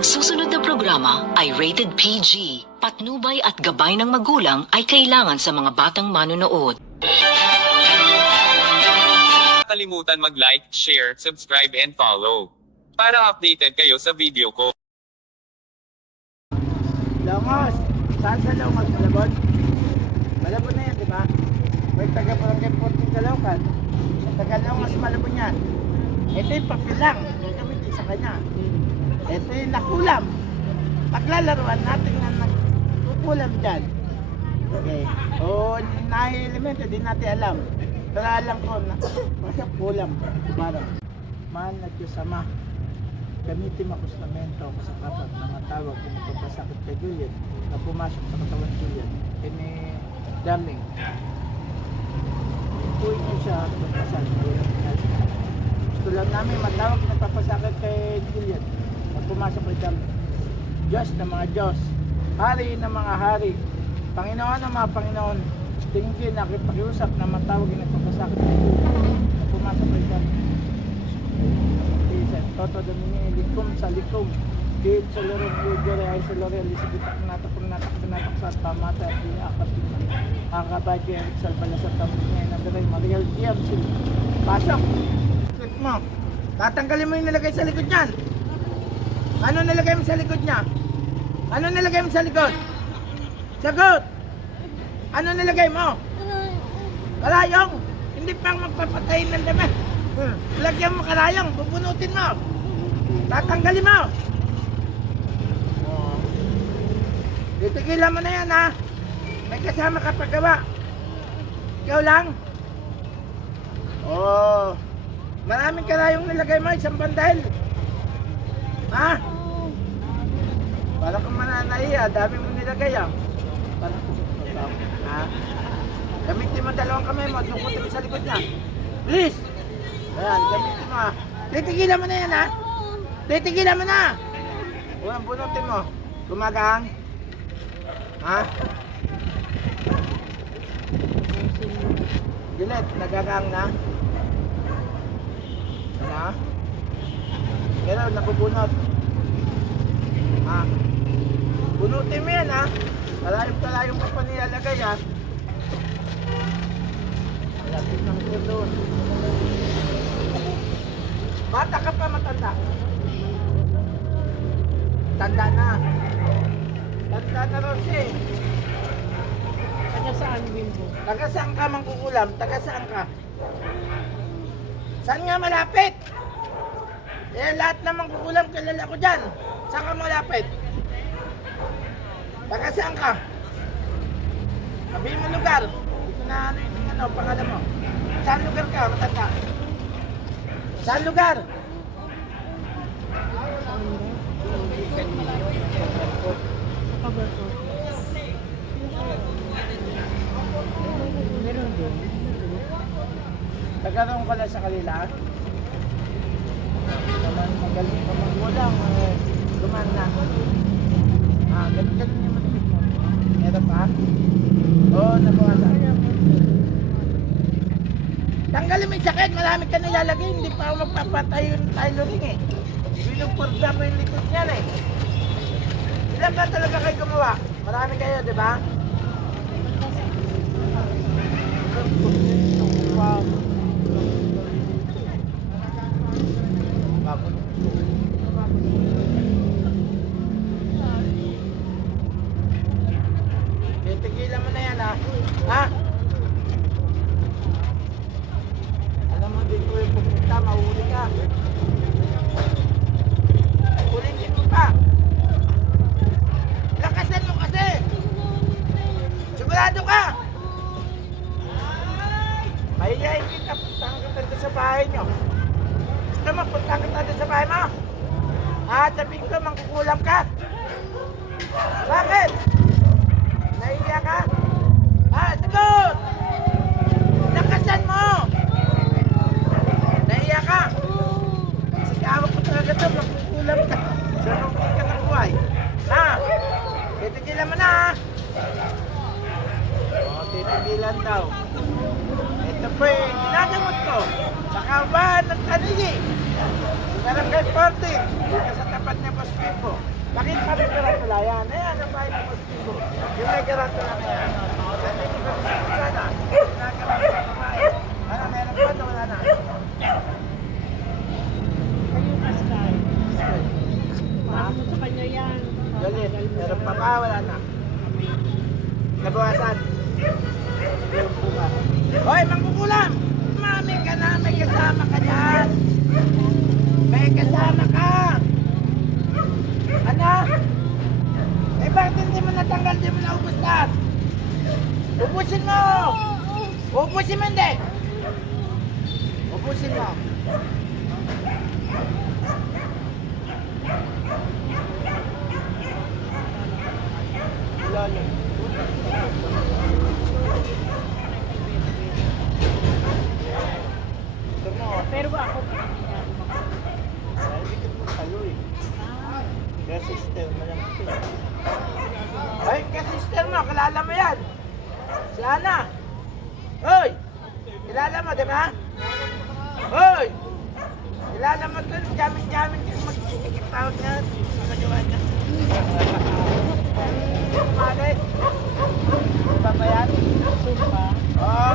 Ang susunod na programa ay rated PG. Patnubay at gabay ng magulang ay kailangan sa mga batang manonood. kalimutan mag-like, share, subscribe and follow. Para updated kayo sa video ko. Longos! Saan sa Longos? Malabon? Malabon na yan, di ba? May taga Barangay Porting Calaucan. Sa taga Longos, Malabon yan. Ito yung papilang. Gagamitin sa kanya. Ito yung nakulam. Paglalaruan natin na nagkukulam dyan. Okay. O nahi-elemento, di natin alam. Pero alam ko na basta kulam. Parang mahal na Diyos. Gamitin mo akustamento ako sa kapat na matawag kung nagpapasakit kay Juliet na pumasok sa katawan Juliet. E ni Darling. Ipuin niyo siya at magpasal. Gusto lang namin matawag na nagpapasakit kay Juliet pumasok Darling. Diyos ng mga Diyos. Hari ng mga hari. Panginoon ng mga Panginoon. Tingin kayo nakipakiusap na matawag na nagpapasakit na pumasok Darling. Isa, Toto Domini, likom sa likom. Kit sa lorong Ugore ay sa lorong Elizabeth at natak natak natak sa pamata at di apat din. Ang kabadyo ay salbala sa tamit niya na daray Mariel Diam sila. Pasok! Clip mo. Tatanggalin mo yung nilagay sa likod niyan. Ano nilagay mo sa likod niya? Ano nilagay mo sa likod? Sagot! Ano nilagay mo? Kalayong! Hindi pang magpapatayin ng dami. Hmm. Lagyan mo kalayong, bubunutin mo. Tatanggalin mo. Titigilan mo na yan ha. May kasama ka paggawa. Ikaw lang. Oh. Maraming kalayong nilagay mo, isang bandahil. Ha? Para kang mananahiya, dami mo nilagay ah. Para Ha? Gamitin mo dalawang kamay mo, tungkol sa likod niya. Please! Ayan, gamitin mo ah. Titigilan mo na yan ha. Titigilan mo na. Ulang bunutin mo. Gumagang. Ha? Gilet, nagagang na. Ano? Pero nakubunot. Ha? Bunutin mo yan ha. Kalayong-kalayong ka pa nilalagay ha. Malapit ng doon. Bata ka pa matanda. Tanda na. Tanda na raw siya eh. Taga saan, Bimbo? Taga saan ka mangkukulam? Taga saan ka? Saan nga malapit? Eh, lahat ng mangkukulam kilala ko dyan. Saan ka malapit? Taga saan ka? Sabihin mo lugar. Ito na ano yung ano, pangalan mo. Saan lugar ka, matanda? Saan lugar? Din. Nagkaroon ka lang sa kanila? Magaling ka magwalang. Eh, duman na. Ah, ganun ganun yung. Meron pa? Oh, nabawasan. Tanggalin mo yung sakit, marami ka nilalagay, hindi pa ako magpapatay yung tailoring eh. Binupurda mo yung likod niyan eh. Ilan ba talaga kayo gumawa? Marami kayo, di ba? Wow. Babon. Titigilan mo na yan ha. Ha? Alam mo din ko yung pupunta, mahuli ka. Ulitin mo pa. Lakasan mo kasi. Sigurado ka. Mahihayin kita, puntahan doon sa bahay nyo. Gusto mo, puntahan kita doon sa bahay mo? Ha, sabihin ko, mangkukulam ka. Bakit? Nahiya ka? Ha, sagot! Lakasan mo! Nahiya ka? Sigawa ko talaga ito, mangkukulam ka. Sarungin ka ng buhay. Ha? Titigilan mo na ha? Oo, titigilan daw. Ito po eh, ginagamot ko kabahan ng Tanigi. Barangay 14, dito sa tapat niya Boss Pipo. wala yan. Ayan, ang bahay ng Mostigo. Yung may garanto lang yan. Nandito kami sa kusana. Ng. Ano, meron pa ito, wala na. Kayo Askay. Mahal mo sa kanya yan. Galit. Meron pa ba, wala na. Nabawasan. Yung. Hoy, mangkukulam! Mami ka na, may kasama ka dyan. May kasama ka. Ano? Eh, bakit hindi mo natanggal, hindi mo naubos lahat? Ubusin mo! Ubusin mo hindi! Ubusin mo. Lalo. Ito mo, Pero ako dikit mo tayo eh. Kaya sister mo lang ito. Ay, kaya sister mo, kilala mo yan. Si Ana. Hoy! Kilala mo, di ba? Hoy! Kilala mo ito, jamin-jamin ka magkikikip tawag niya. Nagawa niya. Kumalit. Di ba ba yan? Sumba. Oo.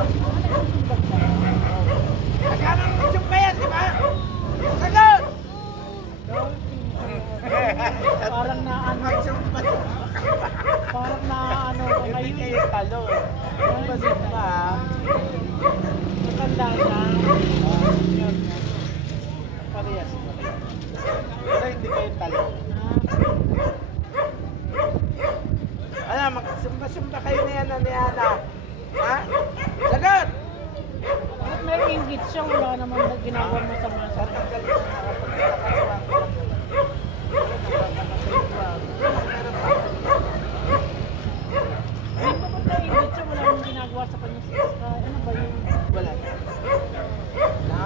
Kasama mo yung yan, di ba? Sagot! Parang na ano, Magsumpa parang na ano ko Hindi ngayon. kayo talo. Magsumpa ha. Matanda na. Yun. Parehas mo. Pero hindi kayo talo. Ano, magsumpa-sumpa kayo ni Ana ni Ana. Ha? Sagot! Bakit inggit siya? Wala naman na ginagawa mo sa na namang ginagawa sa kanya. sa- Ano ba yun? Wala. Na?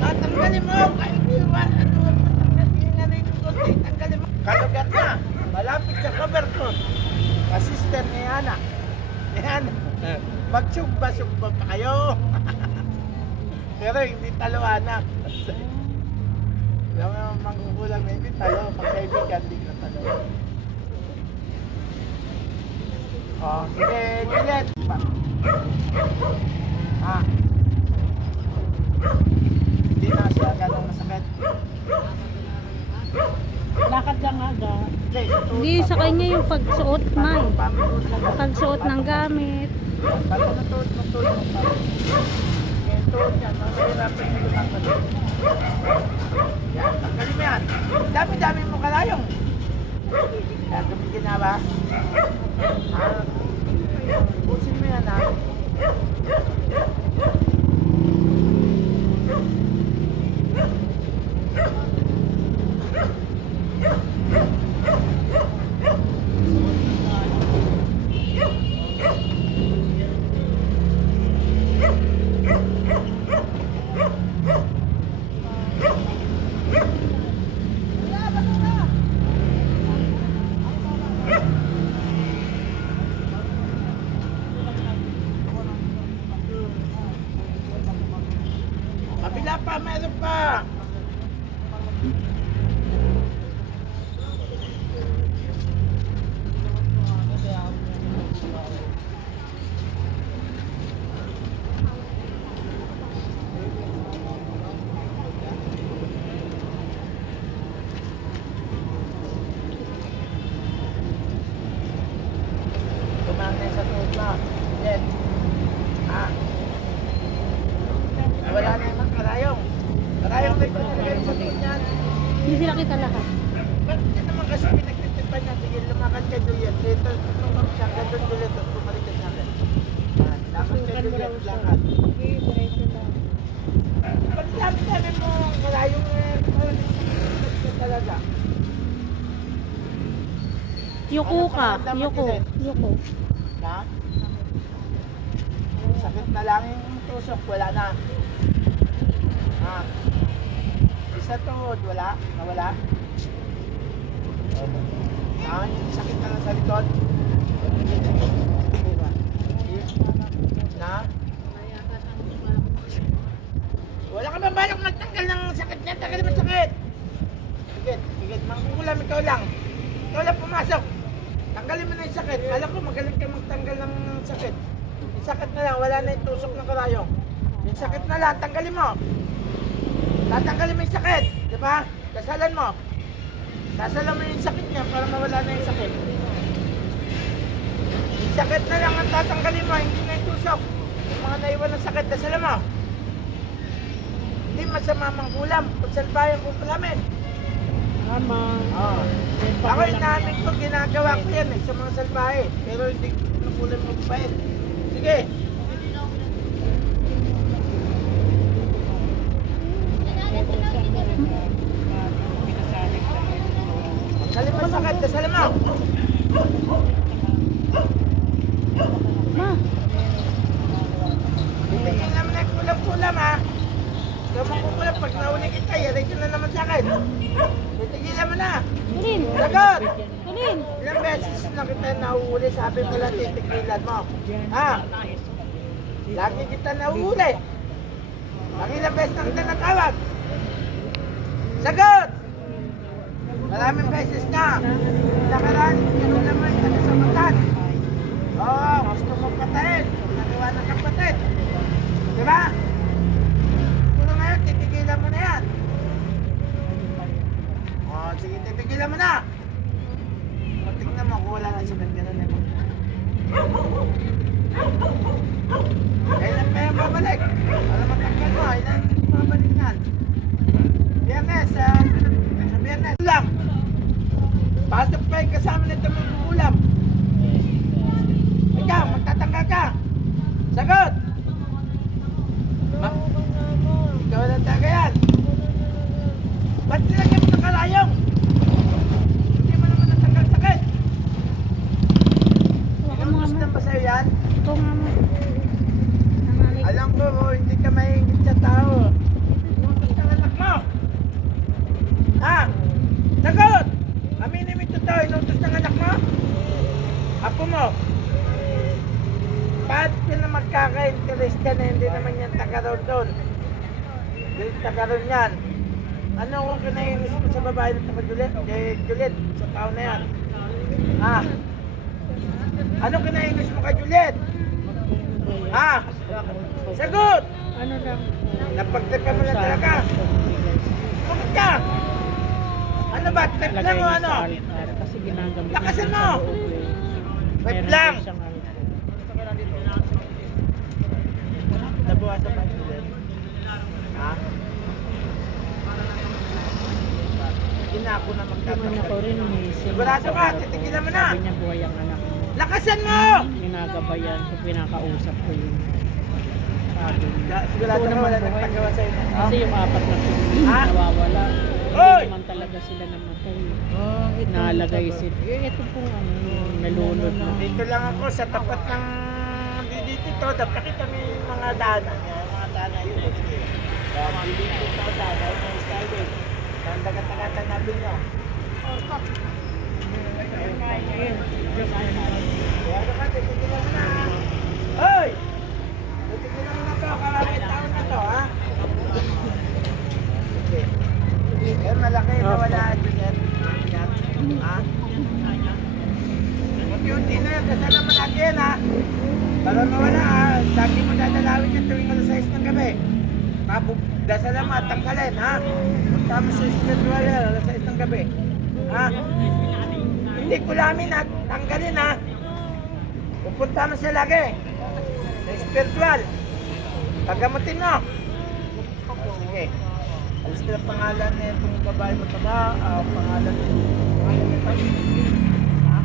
Tatanggalin mo! Kahit ba, ano, matanggalin na rin yung konti. Tanggalin mo. Kalugat na. Malapit sa cover ko. Ka-sister ni Ana. Ni Ana. Magsumba-sumba pa kayo. Pero hindi talo anak. Alam mo, manggugulang hindi talo. Magkaibigan, hindi ka talo. Oh, sige, Juliet. Ah. Hindi na siya ganong masakit. Lakad lang aga. Hindi, sa kanya yung pagsuot, lang. Pagsuot ng gamit. Bago na tuhod mo, tuhod mo pa. Kaya tuhod niya, mahirapan yung lumapan. Yan, tanggalin mo yan. Dami-dami mo kalayong. Yan, tumigil na ba? Ah, pusin mo yan ha. Kabila pa, meron pa. Kumanda sa tuhod mo. Yan. Ah. Wala na naman karayong. Karayong may pinagay sa tuhod niyan. Hindi sila kita lahat. Ba't yan naman kasi pinagtitipan niya? Sige, lumakad ka Juliet. Dito, tumam siya. Gandun Juliet. Tapos bumalik ka sa akin. Ah, Juliet. lang. Okay, diretso lang. Ba't dami-dami mo karayong eh? Nagtitipan talaga. Yuko ka. Yuko. Yuko. Na? Sakit na lang yung tusok. Wala na. Ha? Isa tuhod. Wala? Nawala? Yung sakit na lang sa likod. Diba? Na? Wala ka ba balak magtanggal ng sakit niya? Tanggal mo sakit. Higit, higit. Mangkukulam, ikaw lang. Ikaw lang pumasok. Tanggalin mo na yung sakit. Alam ko, magaling ka magtanggal ng sakit. Yung sakit na lang, wala na yung tusok ng karayong. Yung sakit na lang, tanggalin mo. Tatanggalin mo yung sakit. Di ba? Dasalan mo. Dasalan mo yung sakit niya para mawala na yung sakit. Yung sakit na lang ang tatanggalin mo, hindi na yung tusok. Yung mga naiwan ng sakit, dasalan mo. Hindi masama mangkulam. Kung saan bayan kung kulamin. Tama. Oo. Ako walang- yung namin ko, ginagawa ko yan eh, sa mga salbahe. Pero hindi ko nakulan magpahit. Sige. Dasalim mo. Ma, Titigil naman na kulam-kulam ha. Mo kukulam pag nauli kita, yaray ka na naman sa akin. Titigilan mo na. Kulin. Sagot! Kulin. Ilang beses na kita nauuli, sabi mo lang titigilan mo. Ha? Lagi kita nauuli. Ang ilang beses na kita natawag. Sagot! Maraming beses na. Nakaraan, yun naman yung nakasamatan. Oo, gusto mo patayin. Nagawa ng kapatid. Di ba? Kung ngayon, titigilan mo na yan. Oh, sige, titigilan mo na. O, tingnan mo kung wala na si ganun na Kailan pa yan babalik? Para matanggal mo, ilan babalik yan? Biyernes, ah, sa biyernes lang. Pasok pa yung kasama nito mag-uulam. Ikaw, magtatanggal ka. Sagot! Ma- Ikaw na talaga yan. Ba't nilagyan mo ng kalayong? Hindi mo naman natanggal sakit. Huwag ka mga Inutos ma. na ba sa'yo yan? Ito nga mo. Nanganay. Alam ko, oh, hindi ka mahingit sa tao. Inutos ng anak mo. Ha? Sagot! Aminin mo ito tao, inutos ng anak mo? Apo mo. Ba't ka na magkaka-interest ka na hindi naman yan taga-road doon? Hindi taga-road yan. Ano kung kinainis mo sa babae na taga Juliet? Kay Juliet, sa tao na yan. Ha? Ano kinainis mo kay Juliet? Ha? Sagot! Ano lang? Napagtripan mo lang talaga. Bakit ka? Ano ba? Trip lang Lagay o niya ano? kasi ginagamit Lakasan sa mo! Wait lang! din siyang altar. Nabuwasan ba Juliet? Ha? Hindi na na Naman ako rin eh. Sigurado ka, titigilan mo na. Sabi niya buhay ang anak mo. Lakasan mo! Ginagabayan ko, pinakausap ko yun. Sabi niya. Sigurado ka wala nagpagawa sa'yo. Kasi yung apat na Ha? nawawala. Hindi naman talaga sila namatay. Nalagay sila. Eh, ito pong ano, yung nalunod na. Dito lang ako sa tapat ng dito to, dapat kita may mga daanan. Yung mga daanan yun. Dito to, skyway. Dagat-dagatan natin nyo. Kaya ano ka, mo na. Hoy! Titigilan mo na to, karamit taon na to, ha? Okay. Eh, malaki na wala dyan yan. Ha? Unti-unti na yan, dasal naman lagi yan ha. Para mawala ha, lagi mo dadalawin yan tuwing alas 6 ng gabi. Tapos dasal naman at tanggalin ha. Punta mo sa spiritual yan, alas 6 ng gabi. Ha? Hindi kulamin at tanggalin ha. Pupunta mo siya lagi. Sa spiritual. Pagamutin mo. O, Sige. Alis ka ng pangalan na itong babae mo ito ba? Ah, pangalan na pangalan nito? Ha?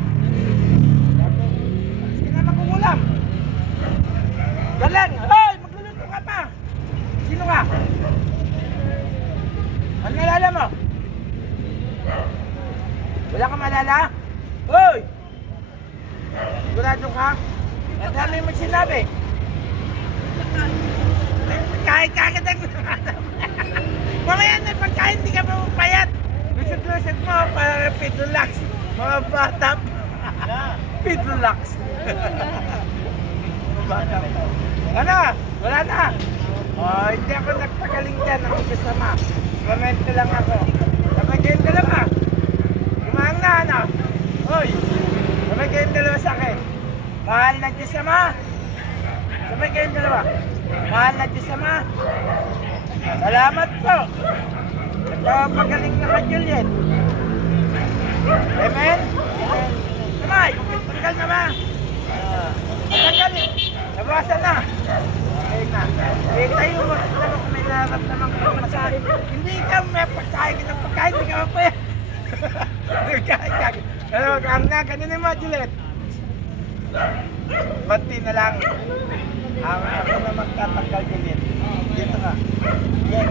Alis ka na makukulam. Galing! Hoy! Magluluto ka pa! Sino ka? Ano nalala mo? Wala ka malala? Hoy! Sigurado ka? Ang dami mo sinabi. Kahit kagad ang Mamaya na pagkain, hindi ka mamapayat. Lusot-lusot mo para pitulax. Mga bata. pitulax. Mga bata. Ano? Wala na. Oh, hindi ako nagpagaling dyan. Ako kasama. Comment lang ako. Kapag yun dalawa. Kumain na, ano? Hoy, kayong dalawa sa akin. Mahal na Diyos Ama. Sabay kayong dalawa. Mahal na Diyos Ama. Salamat po. Nagpapagaling na ka, Juliet. Amen? Amen. Kamay, tanggal na ba? Ah, Tanggal eh. Nabawasan na. Okay na. Eh, tayo mo. Alam mo kung may nararamdaman ka masakit. Hindi ka may pagkain ka ng pagkain. Hindi ka mapaya. Pagkain ka. Ano, ang na, ganun yung mga Juliet. Banti na lang. Ang ako na magtatanggal Juliet. Dito ka. Yes.